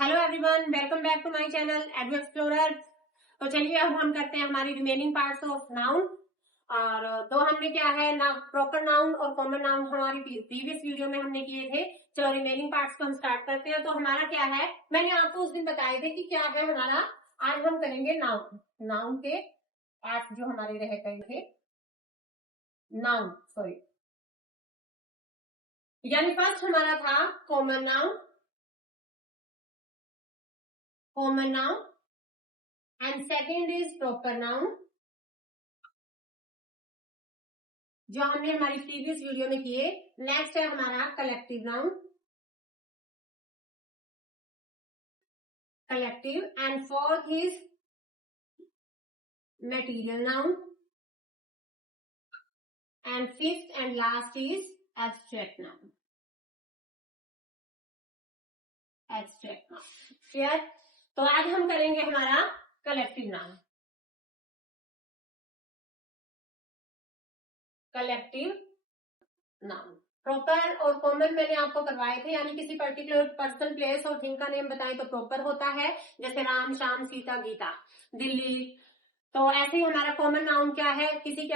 Hello everyone, welcome back to my channel Edu Explorer. तो चलिए अब हम करते हैं हमारी रिमेनिंग पार्ट्स ऑफ नाउन। और तो हमने क्या है ना, प्रॉपर नाउन और कॉमन नाउन हमारी प्रीवियस वीडियो में हमने किए थे। चलो रिमेनिंग पार्ट्स को हम स्टार्ट करते हैं। तो हमारा क्या है, मैंने आपको उस दिन बताए थे कि क्या है हमारा। आज हम करेंगे नाउन। नाउन के पार्ट जो हमारे रह गए थे, नाउन सॉरी, यानी फर्स्ट हमारा था common noun, common noun and second is proper noun, जो हमने हमारी प्रीवियस वीडियो में किए। नेक्स्ट है हमारा collective noun, collective and fourth is material noun and fifth and last is abstract noun. Abstract noun clear. तो आज हम करेंगे हमारा collective noun. Collective noun proper और कॉमन मैंने आपको करवाए थे, यानी किसी पर्टिकुलर पर्सन, प्लेस और थिंग का नेम बताएं तो प्रॉपर होता है, जैसे राम, श्याम, सीता, गीता, दिल्ली। तो ऐसे ही हमारा कॉमन नाउन क्या है, किसी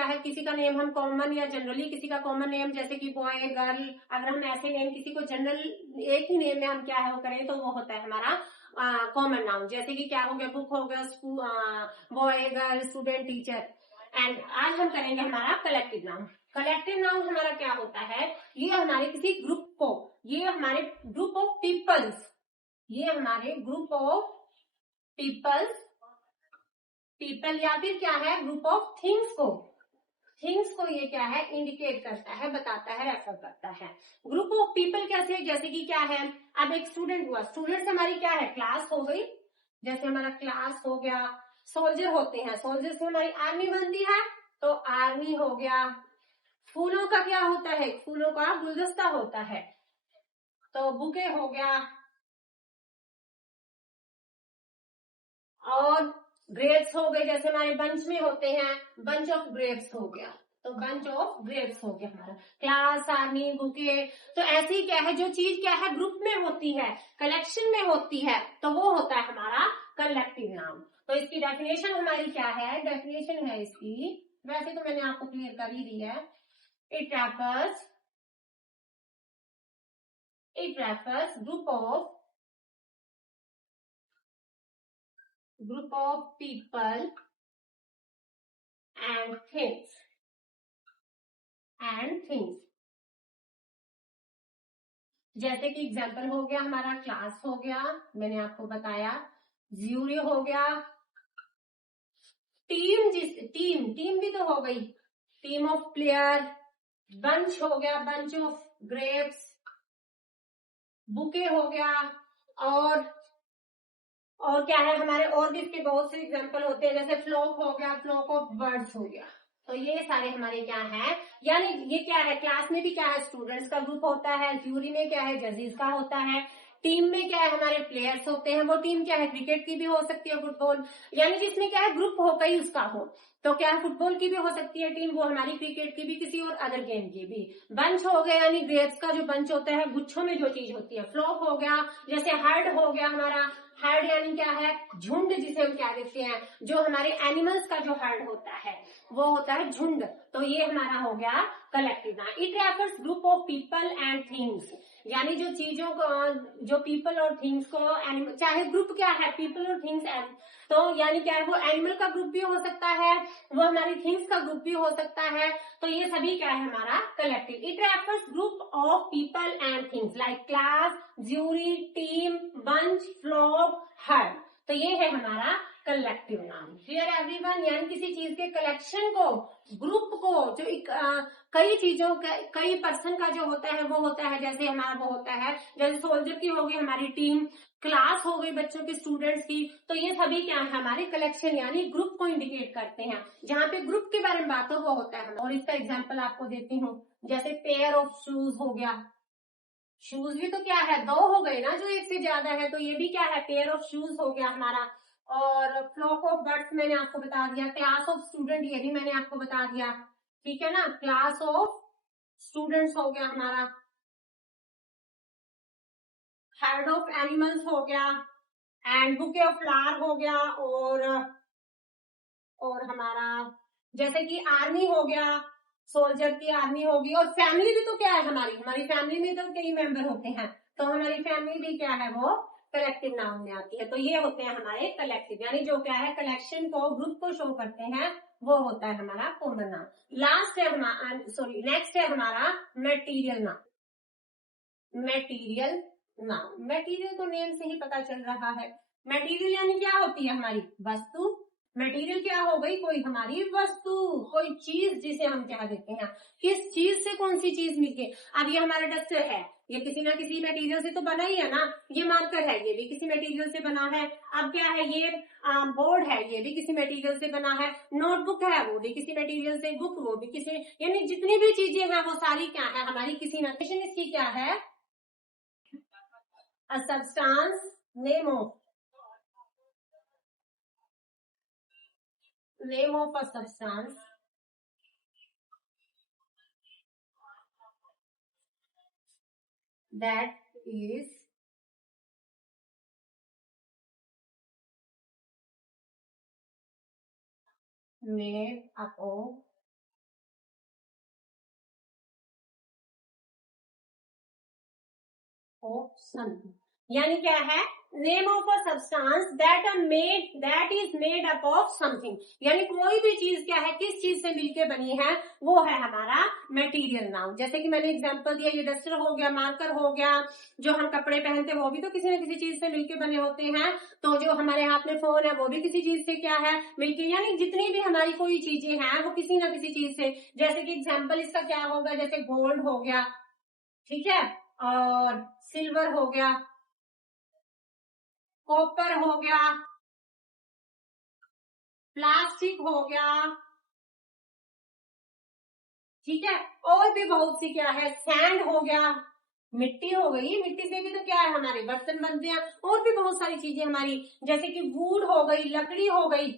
का नेम हम कॉमन या जनरली किसी का कॉमन नेम जैसे कि बॉय, गर्ल, अगर हम ऐसे नेम किसी को जनरल एक ही नेम में हम क्या है वो करें तो वो होता है हमारा कॉमन नाउन। जैसे कि क्या हो गया, बुक हो गया, boy, girl, student, teacher. And आज हम करेंगे हमारा कलेक्टिव नाउन। कलेक्टिव नाउन हमारा क्या होता है, ये हमारे किसी ग्रुप को, ये हमारे ग्रुप ऑफ पीपल्स, ये हमारे ग्रुप ऑफ पीपल्स, पीपल या फिर क्या है ग्रुप ऑफ थिंग्स को, थिंग्स को ये क्या है इंडिकेट करता है, बताता है, रेफर करता है। ग्रुप ऑफ पीपल कैसे, जैसे कि क्या है, अब एक स्टूडेंट हुआ, स्टूडेंट से हमारी क्या है क्लास हो गई, जैसे हमारा क्लास हो गया। सोल्जर होते हैं, सोल्जर से हमारी आर्मी बनती है तो आर्मी हो गया। फूलों का क्या होता है, फूलों का गुलदस्ता होता है तो बुके हो गया। और ग्रेप्स हो गए, जैसे हमारे बंच में होते हैं, बंच ऑफ ग्रेप्स हो गया, तो बंच ऑफ ग्रेप्स हो गया हमारा। Class, army, bouquet. तो ऐसी क्या है, जो चीज क्या है ग्रुप में होती है, कलेक्शन में होती है, तो वो होता है हमारा कलेक्टिव नाउन। तो इसकी डेफिनेशन हमारी क्या है, डेफिनेशन है इसकी, वैसे तो मैंने आपको क्लियर कर ही दी है। It refers group of people and things। जैसे कि एग्जाम्पल हो गया हमारा क्लास हो गया, मैंने आपको बताया, ज्यूरी हो गया, टीम भी तो हो गई, टीम ऑफ प्लेयर, बंच हो गया, बंच ऑफ ग्रेप्स, बुके हो गया। और क्या है हमारे, और भी इसके बहुत से एग्जाम्पल होते हैं, जैसे फ्लॉक हो गया, फ्लॉक ऑफ बर्ड्स हो गया। तो ये सारे हमारे क्या है, यानी ये क्या है, क्लास में भी क्या है स्टूडेंट्स का ग्रुप होता है, ज्यूरी में क्या है जजेस का होता है, टीम में क्या है हमारे प्लेयर्स होते हैं, वो टीम क्या है क्रिकेट की भी हो सकती है, फुटबॉल, यानी जिसमें क्या है ग्रुप हो कई उसका हो, तो क्या है फुटबॉल की भी हो सकती है टीम, वो हमारी क्रिकेट की भी, किसी और अदर गेम की भी। बंच हो गया, यानी ग्रेप्स का जो बंच होता है, गुच्छों में जो चीज होती है। फ्लॉक हो गया, जैसे हर्ड हो गया हमारा, हर्ड यानी क्या है झुंड, जिसे हम क्या देते हैं, जो हमारे एनिमल्स का जो हर्ड होता है वो होता है झुंड। तो ये हमारा हो गया collective noun. It refers group of people and things, यानी जो चीजों को, जो पीपल और थिंग्स को, एनिमल, चाहे ग्रुप क्या है पीपल और थिंग्स, तो यानी क्या है वो एनिमल का ग्रुप भी हो सकता है, वो हमारी थिंग्स का ग्रुप भी हो सकता है। तो ये सभी क्या है हमारा collective. It refers group of people and things like class, jury, team, bunch, flock, herd. तो ये है हमारा कलेक्टिव नाउन। क्लियर एवरीवन, यानी किसी चीज के कलेक्शन को, ग्रुप को, जो कई चीजों का, कई पर्सन का जो होता है वो होता है, जैसे हमारा वो होता है, जैसे सोल्जर की होगी हमारी टीम, क्लास हो गई बच्चों की, स्टूडेंट्स की। तो ये सभी क्या है हमारे कलेक्शन यानी ग्रुप को इंडिकेट करते हैं। जहाँ पे ग्रुप के बारे में बात हो वो होता है। और इसका एग्जाम्पल आपको देती हूँ, जैसे पेयर ऑफ शूज हो गया, शूज भी तो क्या है दो हो गए ना, जो एक से ज्यादा है, तो ये भी क्या है पेयर ऑफ शूज हो गया हमारा। और फ्लॉक ऑफ बर्ड्स मैंने आपको बता दिया, क्लास ऑफ स्टूडेंट ये भी मैंने आपको बता दिया, ठीक है ना, क्लास ऑफ स्टूडेंट्स हो गया हमारा, हर्ड ऑफ एनिमल्स हो गया, एंड बुके ऑफ फ्लावर हो गया, और हमारा जैसे कि आर्मी हो गया, सोल्जर की आर्मी होगी, और फैमिली भी तो क्या है हमारी, हमारी फैमिली में तो कई मेंबर होते हैं, तो हमारी फैमिली भी क्या है, वो कलेक्टिव नाउन में आती है। तो ये होते हैं हमारे कलेक्टिव, यानी जो क्या है कलेक्शन को, ग्रुप को शो करते हैं, वो होता है हमारा कॉमन नाउन। लास्ट है हमारा, सॉरी नेक्स्ट है हमारा material noun. Material noun, material तो नेम से ही पता चल रहा है। मेटीरियल यानी क्या होती है हमारी वस्तु। मटेरियल क्या हो गई, कोई हमारी वस्तु, कोई चीज जिसे हम कह देते हैं, किस चीज से कौन सी चीज मिलके। अब ये हमारा डस्टर है, ये किसी ना किसी मटेरियल से तो बना ही है ना। ये मार्कर है, ये भी किसी मटेरियल से बना है। अब क्या है, ये बोर्ड है, ये भी किसी मटेरियल से बना है। नोटबुक है, वो भी किसी मटेरियल से, बुक वो भी किसी, यानी जितनी भी चीजें हैं वो सारी क्या है हमारी किसी ना किसी, इसकी क्या है, a substance, name of, name of a substance that is made up of something। यानी क्या है, name of a substance that is made up of something, यानी कोई भी चीज क्या है, किस चीज से मिलके बनी है, वो है हमारा मटेरियल नाउन। जैसे कि मैंने एग्जांपल दिया, ये डस्टर हो गया, मार्कर हो गया, जो हम कपड़े पहनते हैं वो भी तो किसी न किसी चीज से मिलके बने होते हैं। तो जो हमारे हाथ में फोन है वो भी किसी चीज से क्या है मिलके, यानी जितनी भी हमारी कोई चीजें हैं वो किसी ना किसी चीज से। जैसे कि एग्जाम्पल इसका क्या होगा, जैसे गोल्ड हो गया, ठीक है, और सिल्वर हो गया, कॉपर हो गया, प्लास्टिक हो गया, ठीक है, और भी बहुत सी क्या है, सैंड हो गया, मिट्टी हो गई, मिट्टी से भी तो क्या है हमारे बर्तन बनते हैं, और भी बहुत सारी चीजें हमारी, जैसे कि वुड हो गई, लकड़ी हो गई,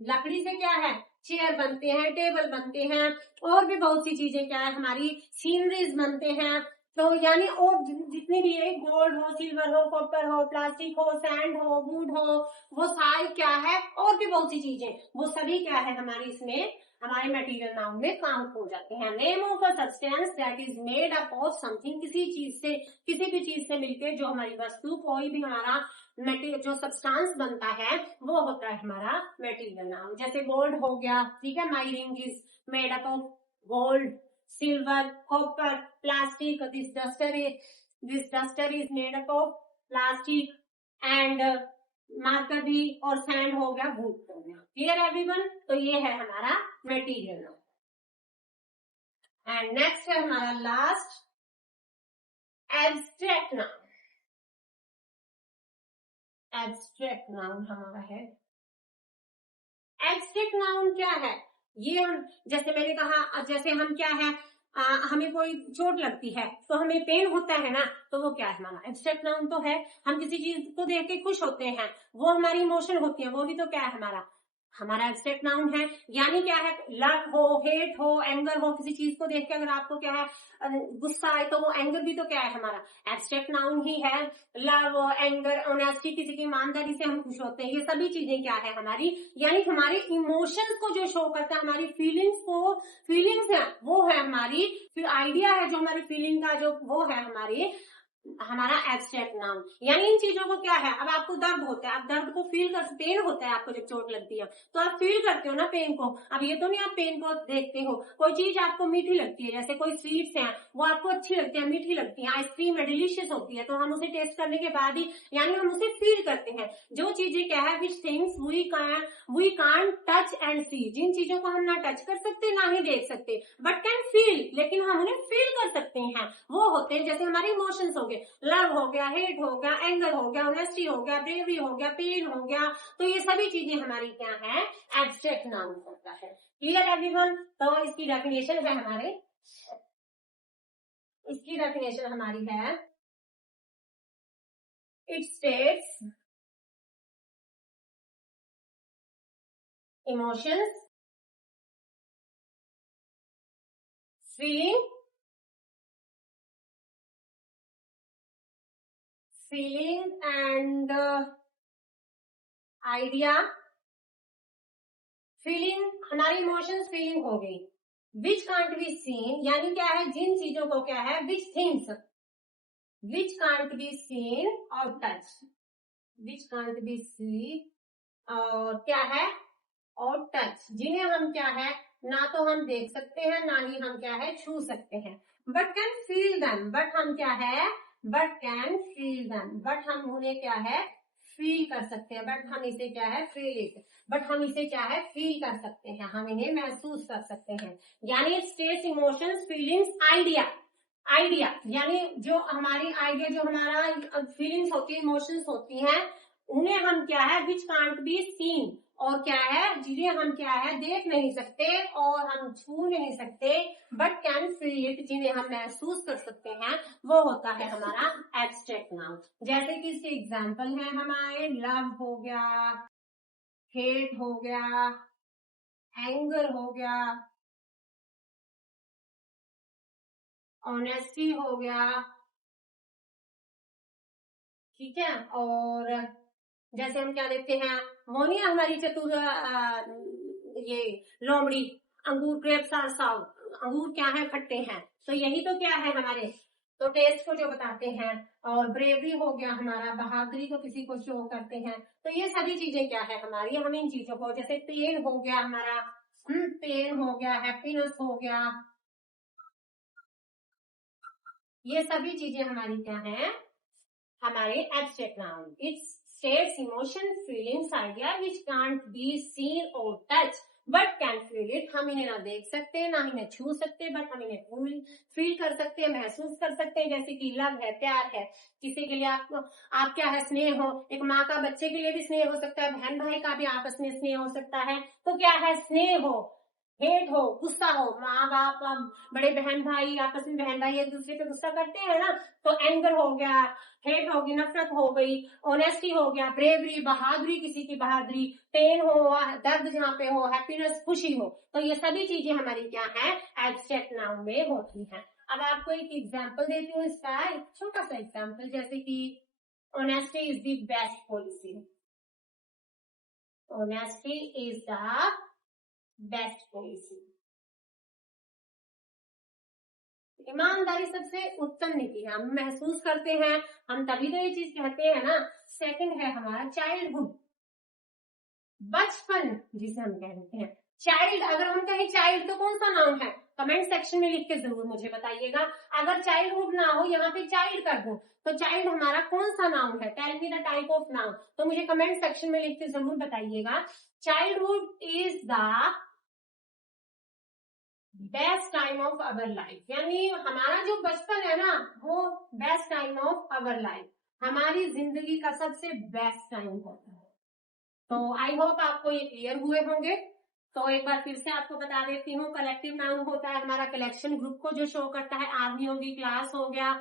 लकड़ी से क्या है चेयर बनते हैं, टेबल बनते हैं, और भी बहुत सी चीजें क्या है हमारी सीनरीज बनते हैं। तो यानी और जितनी भी है, गोल्ड हो, सिल्वर हो, कॉपर हो, प्लास्टिक हो, सैंड हो, वुड हो, वो सारी क्या है, और भी बहुत सी चीजें, वो सभी क्या है हमारी इसमें हमारे मटेरियल नाउन में काउंट हो जाते हैं। Name of a substance that is made up of something, किसी चीज से, किसी भी चीज से मिलकर जो हमारी वस्तु, कोई भी हमारा मटेरियल जो सब्सटेंस बनता है, वो होता है हमारा मटेरियल नाउन। जैसे गोल्ड हो गया, ठीक है, my ring is made up of gold, silver, copper, plastic, this duster is made up of plastic, and marker भी, और सैंड हो गया, वुड हो गया। क्लियर एवरीवन, तो ये है हमारा मटेरियल नाउन। एंड नेक्स्ट है हमारा last, abstract noun. Abstract noun हमारा है, एब्स्ट्रैक्ट नाउन क्या है, ये हम जैसे मैंने कहा, जैसे हम क्या है, हमें कोई चोट लगती है तो हमें पेन होता है ना, तो वो क्या है हमारा एब्स्ट्रैक्ट नाउन तो है। हम किसी चीज को देख के खुश होते हैं, वो हमारी इमोशन होती है, वो भी तो क्या है हमारा एब्स्ट्रैक्ट नाउन है। यानी क्या है, लव हो, हेट हो, एंगर हो, किसी चीज को देख के अगर आपको क्या है गुस्सा आए, तो वो एंगर भी तो क्या है हमारा एब्स्ट्रैक्ट नाउन ही है। लव, एंगर, ऑनेस्टी, किसी की ईमानदारी से हम खुश होते हैं, ये सभी चीजें क्या है हमारी, यानी हमारे इमोशंस को जो शो करता है, हमारी फीलिंग्स को, फीलिंग्स है वो है हमारी, आइडिया है जो हमारी फीलिंग का, जो वो है हमारा एब्स्ट्रैक्ट नाउन। यानी इन चीजों को क्या है, अब आपको दर्द होता है, आप दर्द को फील कर, पेन होता है आपको जब चोट लगती है, तो आप फील करते हो ना पेन को। अब ये तो नहीं आप पेन को देखते हो। कोई चीज आपको मीठी लगती है, जैसे कोई स्वीट्स हैं वो आपको अच्छी लगती है, मीठी लगती है, आइसक्रीम है डिलीशियस होती है, तो हम उसे टेस्ट करने के बाद ही यानी हम उसे फील करते हैं। जो चीजें क्या है, which things we can't touch and see, जिन चीजों को हम ना टच कर सकते ना ही देख सकते, बट कैन फील, लेकिन हम उन्हें फील कर सकते हैं, वो होते हैं जैसे हमारे इमोशंस हो गए, लव हो गया, हेट हो गया, एंगर हो गया, ऑनेस्टी हो गया, ब्रेवरी हो गया, पेन हो गया, तो ये सभी चीजें हमारी क्या है एब्स्ट्रैक्ट नाउन होता है। क्लियर एवरीवन, तो इसकी डेफिनेशन है इसकी डेफिनेशन हमारी है, it states emotions, feeling, and idea, feeling, हमारी इमोशंस फीलिंग हो गई। विच कांट बी सीन यानी क्या है, जिन चीजों को क्या है, which things which can't be seen और touch, which can't be see और क्या है, और टच, जिन्हें हम क्या है, ना तो हम देख सकते हैं ना ही हम क्या है छू सकते हैं, but can feel them, but हम क्या है, but can feel them, but हम उन्हें क्या है फील कर सकते हैं, बट हम इसे क्या है फील, बट हम इसे क्या है फील कर सकते हैं, हम इन्हें महसूस कर सकते हैं। यानी states emotions feelings idea, idea यानी जो हमारी आइडिया, जो हमारा फीलिंग्स होती है, इमोशंस होती हैं, उन्हें हम क्या है विच कांट बी सीन, और क्या है जिन्हें हम क्या है देख नहीं सकते और हम छू नहीं सकते, बट कैन फील इट, जिन्हें हम महसूस कर सकते हैं, वो होता है हमारा एब्स्ट्रैक्ट नाउन। जैसे कि इसके एग्जाम्पल है हमारे, लव हो गया, हेट हो गया, एंगर हो गया, ऑनेस्टी हो गया, ठीक है। और जैसे हम क्या देखते हैं, मोनिया हमारी चतुर ये लोमड़ी, अंगूर ग्रेप्स आर साउर, अंगूर क्या है खट्टे हैं, तो यही तो क्या है हमारे, तो टेस्ट को जो बताते हैं। और ब्रेवरी हो गया हमारा, बहादुरी को किसी को शो करते हैं, तो ये सभी चीजें क्या है हमारी, हम इन चीजों को, जैसे पेन हो गया हमारा, पेन हो गया, हैप्पीनेस हो गया, ये सभी चीजें हमारी क्या है, हमारे abstract noun. Its states emotion feelings idea which can't be seen और touch but can feel it, हम इन्हें ना देख सकते ना इन्हें छू सकते, बट हम इन्हें फील कर सकते हैं, महसूस कर सकते हैं। जैसे कि लव है, प्यार है, किसी के लिए आप क्या है स्नेह हो, एक माँ का बच्चे के लिए भी स्नेह हो सकता है, बहन भाई का भी आपस में स्नेह हो सकता है, तो क्या है स्नेह हो, हेट हो, गुस्सा हो, माँ बाप बड़े बहन भाई आपस में, बहन भाई एक दूसरे पे गुस्सा करते हैं ना, तो एंगर हो गया, हेट होगी, नफरत हो गई, ऑनेस्टी हो गया, ब्रेवरी बहादुरी, किसी की बहादुरी, पेन हो, दर्द जहाँ पे हो, हैप्पीनेस खुशी हो, तो ये सभी चीजें हमारी क्या है एब्स्ट्रैक्ट नाउन में होती हैं। अब आपको एक एग्जाम्पल देती हूँ इसका, एक छोटा सा एग्जाम्पल, जैसे कि honesty is the best policy, honesty is the best policy, ईमानदारी सबसे उत्तम नीति है, हम महसूस करते हैं, हम तभी तो ये चीज कहते हैं ना। सेकंड है हमारा चाइल्डहुड, बचपन जिसे हम कहते हैं चाइल्ड, अगर हम कहें चाइल्ड तो कौन सा नाउन है, कमेंट सेक्शन में लिख के जरूर मुझे बताइएगा। अगर चाइल्डहुड ना हो, यहाँ पे चाइल्ड कर दूं, तो चाइल्ड हमारा कौन सा नाउन है, tell me the type of noun, तो मुझे कमेंट सेक्शन में लिख के जरूर बताइएगा। Childhood is the best time of our life, यानी हमारा जो बचपन है ना, वो best time of our life, हमारी जिंदगी का सबसे बेस्ट टाइम होता है। तो आई होप आपको ये क्लियर हुए होंगे। तो एक बार फिर से आपको बता देती हूँ, कलेक्टिव नाउन होता है हमारा कलेक्शन ग्रुप को जो शो करता है, आर्मी होगी, क्लास हो गया,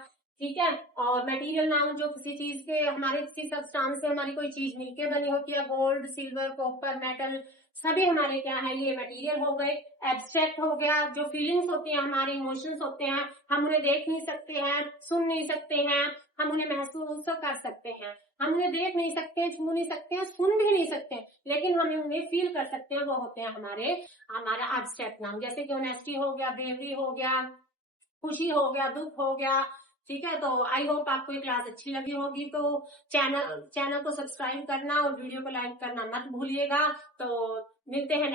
ठीक है। और मटेरियल नाउन जो किसी चीज के, हमारे किसी सब्सटेंस से हमारी कोई चीज मिलकर बनी होती है, गोल्ड, सिल्वर, कॉपर, मेटल, सभी हमारे क्या है ये मटेरियल हो गए। एब्स्ट्रैक्ट हो गया, जो फीलिंग्स होती हैं, हमारे इमोशंस होते हैं, हम उन्हें देख नहीं सकते हैं, सुन नहीं सकते हैं, हम उन्हें महसूस कर सकते हैं, हम उन्हें देख नहीं सकते, छू नहीं सकते, सुन भी नहीं सकते, लेकिन हम उन्हें फील कर सकते हैं, वो होते हैं हमारा एब्स्ट्रैक्ट नाउन। जैसे कि ऑनेस्टी हो गया, ब्रेवरी हो गया, खुशी हो गया, दुख हो गया, ठीक है। तो आई होप आपको ये क्लास अच्छी लगी होगी, तो चैनल को सब्सक्राइब करना और वीडियो को लाइक करना मत भूलिएगा। तो मिलते हैं नेक्स्ट